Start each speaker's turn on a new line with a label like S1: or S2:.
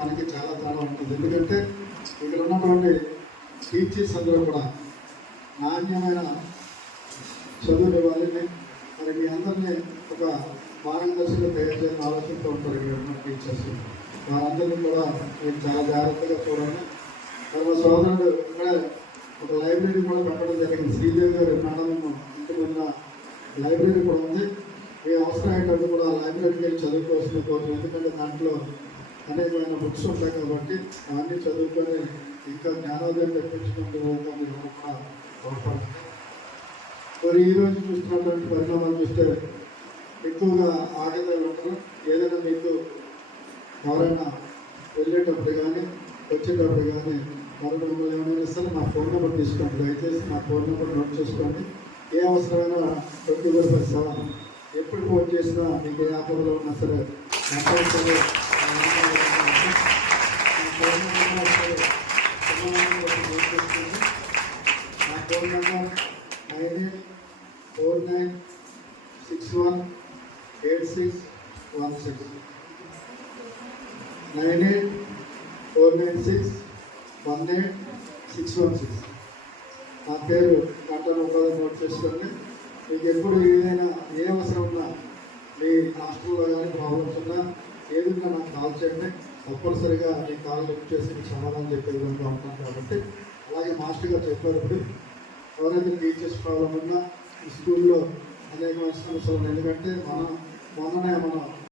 S1: మనకి చాలా తేడా ఉంటుంది. ఎందుకంటే ఇక్కడ ఉన్నటువంటి టీచర్స్ అందరూ కూడా నాణ్యమైన చదువులు ఇవ్వాలని మరి మీ అందరినీ ఒక మార్గదర్శకులు తయారు చేయాలని ఆలోచనతో ఉంటారు ఇక్కడ ఉన్న టీచర్స్. వారందరినీ కూడా మీరు చాలా జాగ్రత్తగా చూడండి. మరి మా సోదరుడు ఇక్కడ ఒక లైబ్రరీ కూడా పెట్టడం జరిగింది. శ్రీదేవి గారు మేడం ఇంటి ముందు లైబ్రరీ కూడా ఉంది. మీ అవసరం ఏంటంటే కూడా లైబ్రరీకి వెళ్ళి చదువుకోవాల్సిన కోరుతుంది ఎందుకంటే దాంట్లో అనేకమైన బుక్స్ ఉంటాయి కాబట్టి అన్ని చదువుకొని ఇంకా జ్ఞానోదయం తెప్పించుకుంటూ పోతాం కూడా తోడ్పడండి మరి ఈరోజు రోజు చూస్తున్నటువంటి పరిణామాలు చూస్తే ఎక్కువగా ఆగదాలు ఉంటారు ఏదైనా మీకు ఎవరైనా వెళ్ళేటప్పుడు కానీ వచ్చేటప్పుడు కానీ మరొక మిమ్మల్ని ఏమైనా ఇస్తారు నా ఫోన్ నెంబర్ తీసుకోండి. దయచేసి నా ఫోన్ నెంబర్ నోట్ చేసుకోండి. ఏ అవసరమైనా ట్వంటీ ఫోర్ బై సెవెన్ ఎప్పుడు ఫోన్ చేసినా మీకు ఏ ఆపదలో ఉన్నా సరే compulsory phone number nine eight four nine six one eight six one six nine eight four nine six one eight six. One six నా పేరు పంటల ఉపాధి నోట్ చేసుకోండి మీకు ఎప్పుడు ఏదైనా ఏ అవసరం ఉన్నా మీ హాస్టల్లో కానీ ప్రాబ్లమ్స్ ఉన్నా ఏదైనా నాకు కాల్ చేయండి. తప్పనిసరిగా మీ కాల్ లిఫ్ట్ చేసి మీకు సమాధానం చెప్పే విధంగా ఉంటాను కాబట్టి. అలాగే మాస్టర్గా చెప్పారు ఇప్పుడు. ఎవరైతే టీచర్స్ ప్రాబ్లం ఉన్నా స్కూల్లో అనేక సమస్యలు ఎందుకంటే మనం మొన్ననే మనం